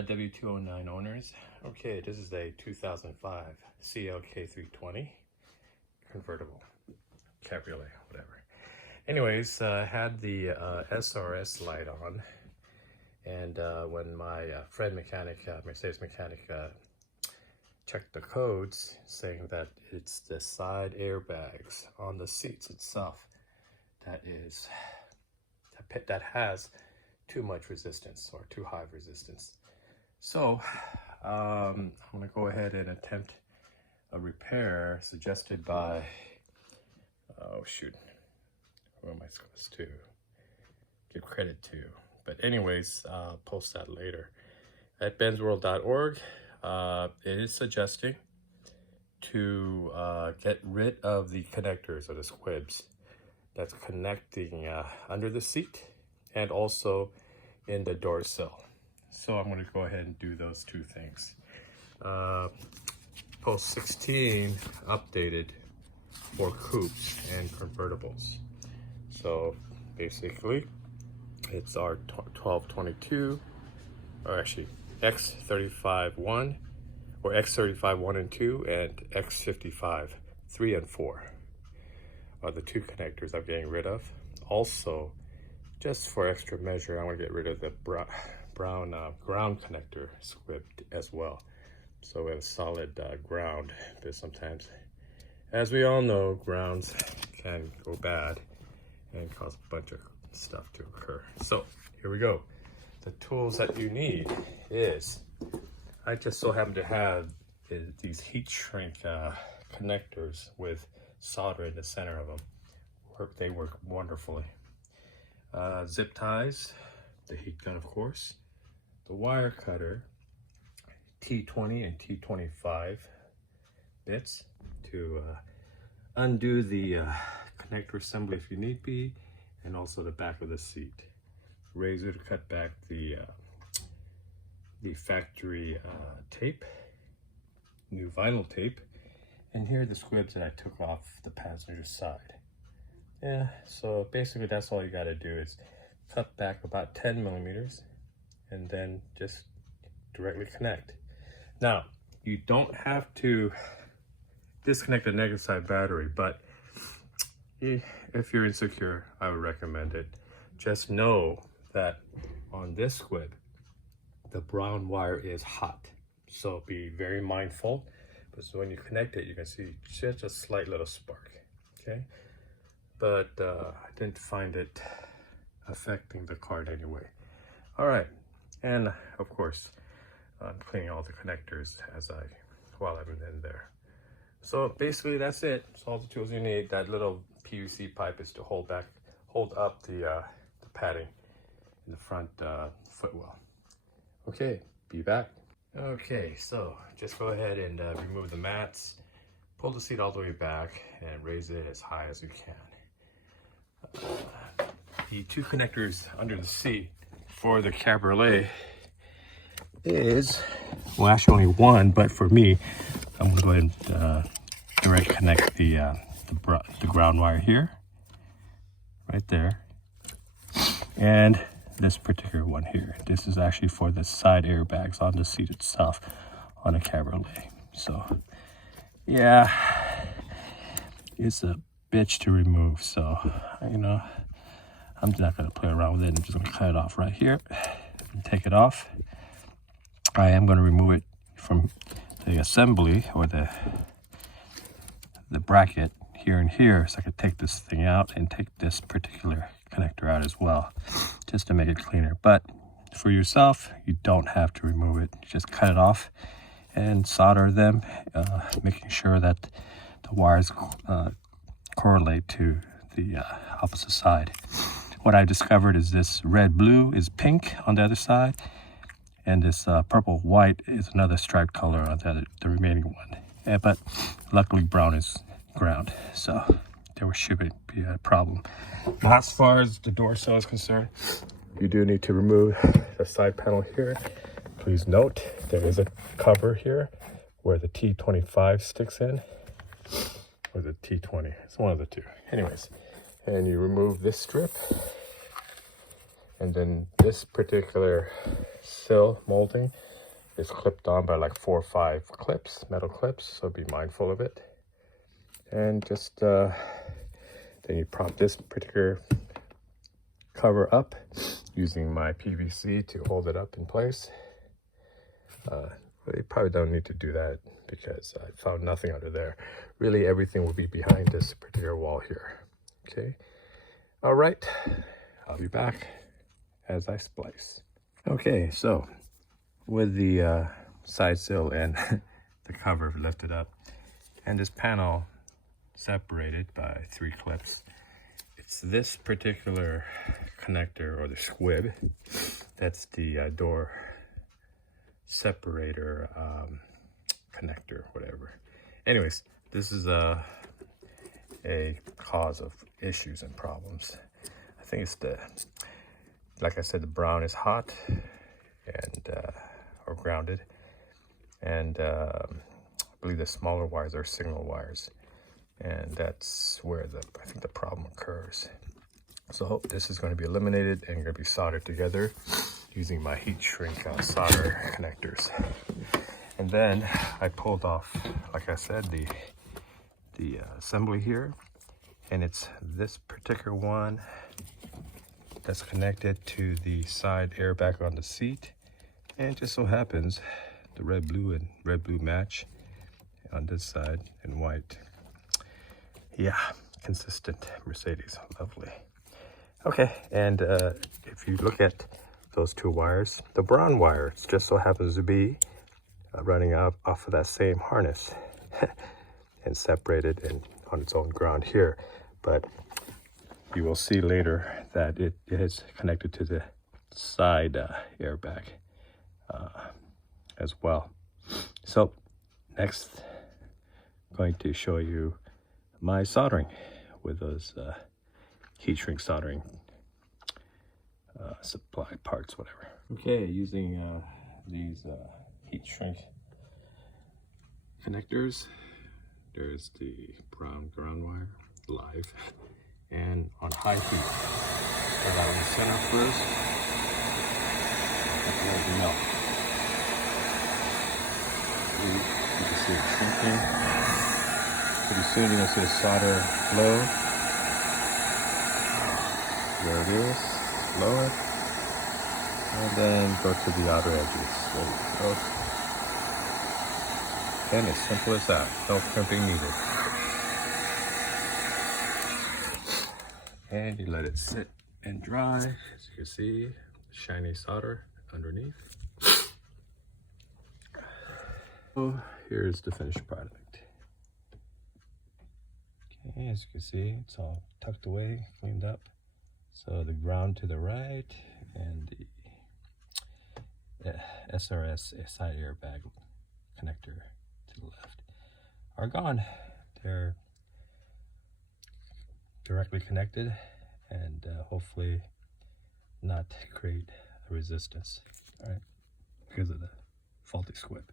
W209 owners. Okay, this is a 2005 CLK320 convertible, cabriolet, whatever. Anyways, had the SRS light on, and when my friend mechanic, Mercedes mechanic, checked the codes, saying that it's the side airbags on the seats itself that has too much resistance or too high resistance. So I'm going to go ahead and attempt a repair suggested by, oh shoot, who am I supposed to give credit to? But anyways, I'll post that later. At bensworld.org, it is suggesting to get rid of the connectors or the squibs that's connecting under the seat and also in the door sill. So I'm going to go ahead and do those two things. Post 16 updated for coupes and convertibles. So basically it's our 1222, or actually X35-1 or X35-1 and 2 and X55 3 and 4 are the two connectors I'm getting rid of. Also, just for extra measure, I'm going to get rid of the brown ground connector squib as well, so we have a solid ground, because sometimes, as we all know, grounds can go bad and cause a bunch of stuff to occur. So here we go. The tools that you need is, I just so happen to have these heat shrink connectors with solder in the center of them. They work wonderfully. Zip ties, the heat gun of course, the wire cutter, T20 and T25 bits to undo the connector assembly if you need be, and also the back of the seat. Razor to cut back the factory tape, new vinyl tape, and here are the squibs that I took off the passenger side. Yeah, so basically that's all you got to do is cut back about 10 millimeters and then just directly connect. Now, you don't have to disconnect the negative side battery, but if you're insecure, I would recommend it. Just know that on this squib, the brown wire is hot, so be very mindful, because when you connect it, you can see just a slight little spark, okay? But I didn't find it affecting the card anyway. All right, and of course, I'm cleaning all the connectors while I'm in there. So basically that's it. It's all the tools you need. That little PVC pipe is to hold up the padding in the front footwell. Okay, be back. Okay, so just go ahead and remove the mats, pull the seat all the way back, and raise it as high as you can. The two connectors under the seat for the cabriolet is, well, actually only one, but for me, I'm going to go ahead and direct connect the ground wire here, right there, and this particular one here. This is actually for the side airbags on the seat itself on a cabriolet. So yeah, it's a bitch to remove, so you know, I'm not going to play around with it. I'm just going to cut it off right here and take it off. I am going to remove it from the assembly, or the bracket here and here, so I can take this thing out and take this particular connector out as well, just to make it cleaner. But for yourself, you don't have to remove it. Just cut it off and solder them, making sure that the wires correlate to the opposite side. What I discovered is this red-blue is pink on the other side, and this purple-white is another striped color on the remaining one. Yeah, but luckily brown is ground, so there shouldn't be a problem. Now, as far as the door sill is concerned, you do need to remove the side panel here. Please note there is a cover here where the T25 sticks in, or the T20. It's one of the two. Anyways, and you remove this strip, And then this particular sill molding is clipped on by like 4 or 5 clips, metal clips, so be mindful of it. And just then you prop this particular cover up using my PVC to hold it up in place. You probably don't need to do that because I found nothing under there. Really, everything will be behind this particular wall here. Okay. All right. I'll be back as I splice. Okay, so with the side sill and the cover lifted up and this panel separated by 3 clips, it's this particular connector, or the squib, that's the door separator connector, whatever. Anyways, this is a cause of issues and problems. I think it's like I said, the brown is hot and or grounded, and I believe the smaller wires are signal wires, and that's where I think the problem occurs. So this is going to be eliminated and going to be soldered together using my heat shrink solder connectors. And then I pulled off, like I said, the assembly here, and it's this particular one that's connected to the side airbag on the seat, and it just so happens the red blue match on this side and white. Yeah, consistent Mercedes, lovely. Okay, and if you look at those 2 wires, the brown wire just so happens to be running off of that same harness and separated and on its own ground here, but you will see later that it is connected to the side airbag as well. So next, I'm going to show you my soldering with those heat shrink soldering supply parts, whatever. Okay, using these heat shrink connectors, there's the brown ground wire live and on high heat. I got on the center first. Let it melt. You can see it shrinking. Pretty soon you're going to see the solder flow. There it is. Lower. And then go to the outer edges. There we go. And as simple as that. No crimping needed. And you let it sit and dry. As you can see, shiny solder underneath. So here's the finished product. Okay, as you can see, it's all tucked away, cleaned up. So the ground to the right and the SRS side airbag connector to the left are gone. They're directly connected and hopefully not create a resistance, all right, because of the faulty squib.